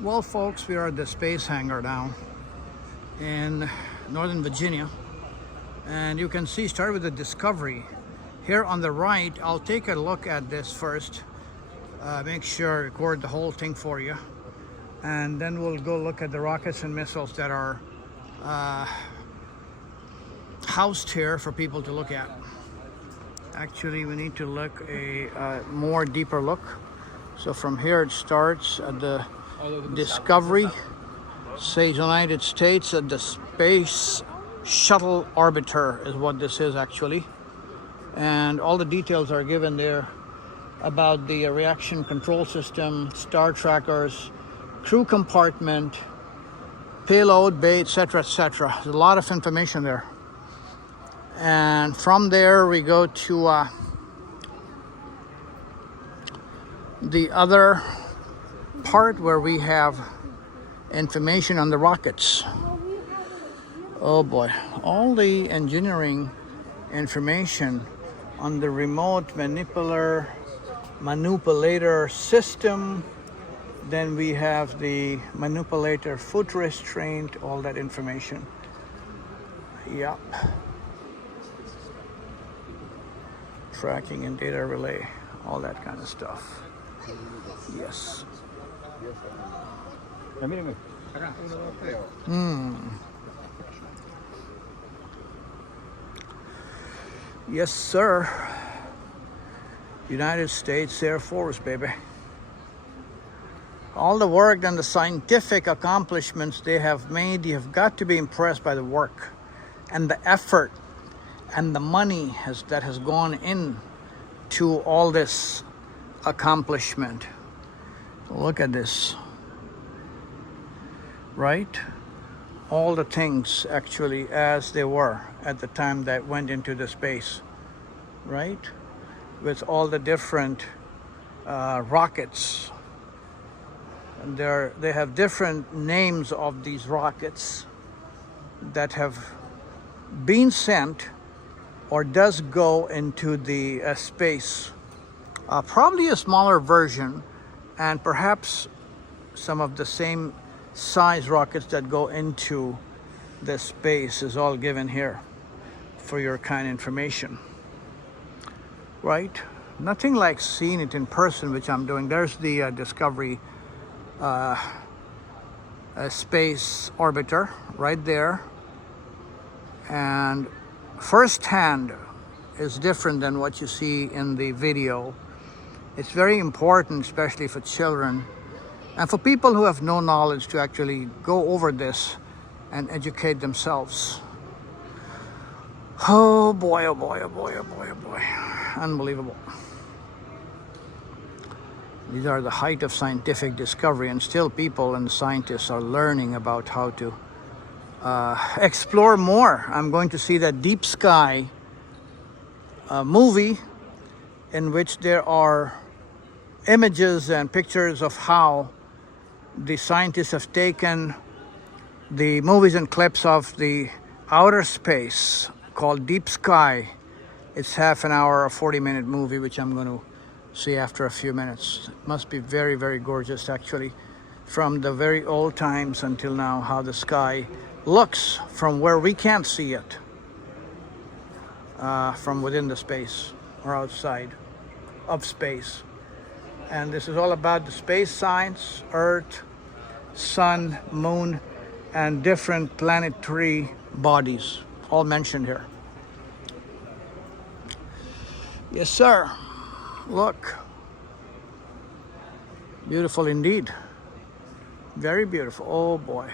Well, folks, we are at the space hangar now in Northern Virginia, and you can see start with the Discovery. Here on the right, I'll take a look at this first, make sure record the whole thing for you, and then we'll go look at the rockets and missiles that are housed here for people to look at. Actually, we need to look a more deeper look. So from here it starts at the Discovery, says United States, at the Space Shuttle Orbiter is what this is actually. And all the details are given there about the reaction control system, star trackers, crew compartment, payload, bay, etc., etc. There's a lot of information there. And from there we go to the other part where we have information on the rockets. Oh boy, all the engineering information on the remote manipulator system. Then we have the manipulator foot restraint, all that information. Yep. Tracking and data relay, all that kind of stuff. Yes. Yes, sir. United States Air Force, baby. All the work and the scientific accomplishments they have made, you have got to be impressed by the work and the effort and the money that has gone in to all this accomplishment. Look at this, right? All the things actually as they were at the time that went into the space, right? With all the different rockets. And they have different names of these rockets that have been sent or does go into the space. Probably a smaller version, and perhaps some of the same size rockets that go into the space is all given here for your kind of information, right? Nothing like seeing it in person, which I'm doing. There's the Discovery space orbiter right there, and firsthand is different than what you see in the video. It's very important, especially for children and for people who have no knowledge, to actually go over this and educate themselves. Oh boy, oh boy, oh boy, oh boy, oh boy. Unbelievable. These are the height of scientific discovery, and still people and scientists are learning about how to explore more. I'm going to see that Deep Sky movie, in which there are images and pictures of how the scientists have taken the movies and clips of the outer space, called Deep Sky. It's half an hour or 40-minute movie, which I'm going to see after a few minutes. It must be very, very gorgeous actually, from the very old times until now, how the sky looks from where we can't see it, from within the space or outside of space. And this is all about the space science, Earth, Sun, Moon, and different planetary bodies, all mentioned here. Yes, sir. Look. Beautiful indeed. Very beautiful. Oh boy.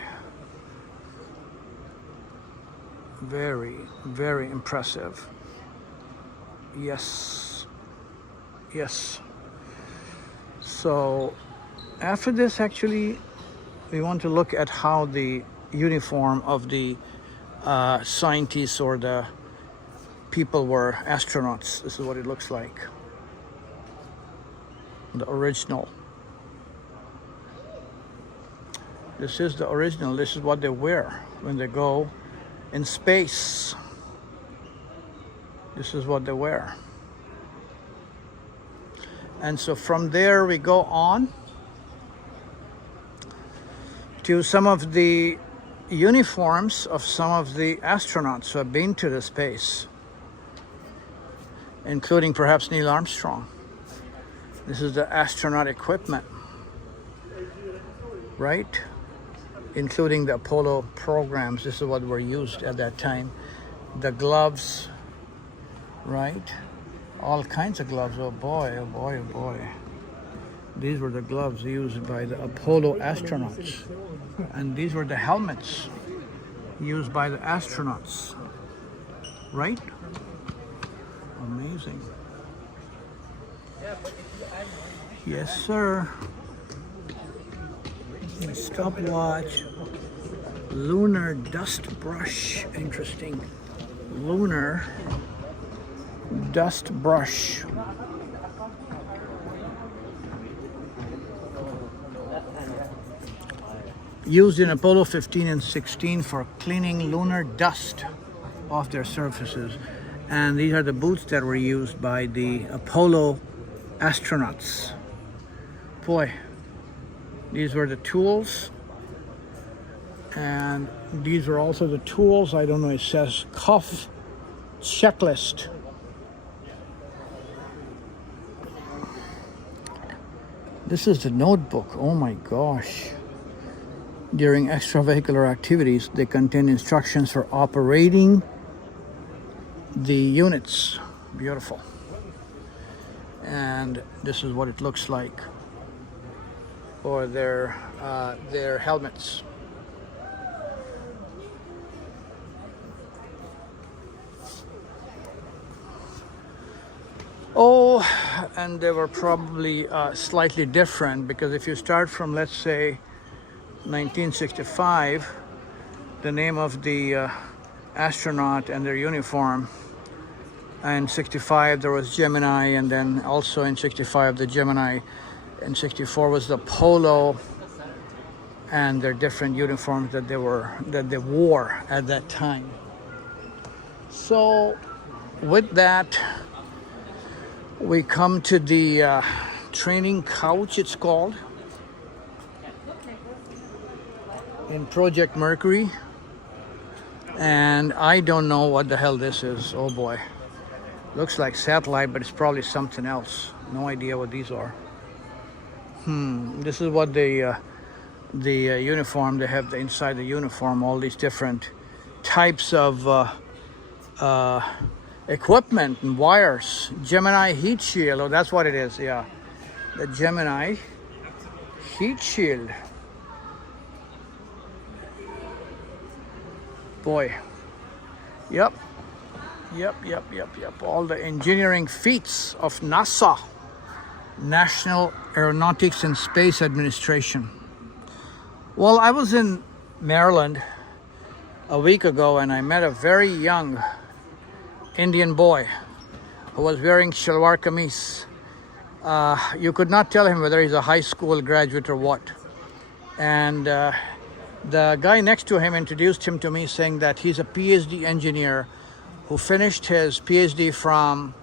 Very, very impressive. Yes. Yes. So after this, actually, we want to look at how the uniform of the scientists or the people were astronauts. This is what it looks like. The original. This is the original. This is what they wear when they go in space. This is what they wear. And so from there we go on to some of the uniforms of some of the astronauts who have been to the space, including perhaps Neil Armstrong. This is the astronaut equipment, right? Including the Apollo programs. This is what were used at that time. The gloves, right? All kinds of gloves. Oh boy, oh boy, oh boy. These were the gloves used by the Apollo astronauts. And these were the helmets used by the astronauts, right? Amazing. Yes, sir. Stopwatch. Lunar dust brush. Interesting. Lunar dust brush. Used in Apollo 15 and 16 for cleaning lunar dust off their surfaces. And these are the boots that were used by the Apollo astronauts. Boy, these were the tools. And these are also the tools. I don't know, it says cuff checklist. This is the notebook. Oh my gosh. During extravehicular activities, they contain instructions for operating the units. Beautiful. And this is what it looks like for their helmets. Oh, and they were probably slightly different, because if you start from, let's say, 1965, the name of the astronaut and their uniform, and 65 there was Gemini, and then also in 65 the Gemini, in 64 was the Apollo, and their different uniforms that they wore at that time. So with that, we come to the training couch, it's called, in Project Mercury. And I don't know what the hell this is. Oh boy. Looks like satellite, but it's probably something else. No idea what these are. This is what the uniform, they have inside the uniform, all these different types of equipment and wires. Gemini heat shield. Oh, that's what it is. Yeah. The Gemini heat shield. Boy. Yep. All the engineering feats of NASA, National Aeronautics and Space Administration. Well, I was in Maryland a week ago, and I met a very young Indian boy who was wearing shalwar kameez. You could not tell him whether he's a high school graduate or what. And the guy next to him introduced him to me, saying that he's a PhD engineer who finished his PhD from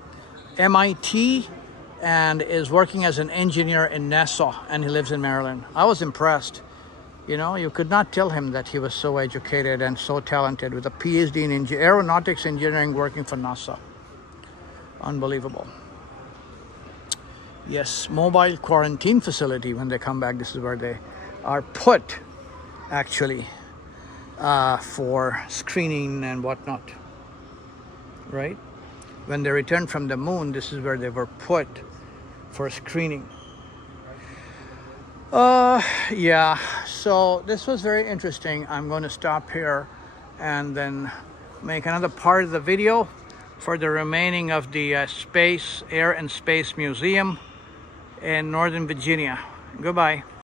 MIT and is working as an engineer in NASA, and he lives in Maryland. I was impressed. You know, you could not tell him that he was so educated and so talented, with a PhD in aeronautics engineering, working for NASA. Unbelievable. Yes, mobile quarantine facility. When they come back, this is where they are put, actually, for screening and whatnot, right? When they returned from the moon, this is where they were put for screening. Yeah, so this was very interesting. I'm going to stop here and then make another part of the video for the remaining of the Air and Space Museum in Northern Virginia. Goodbye.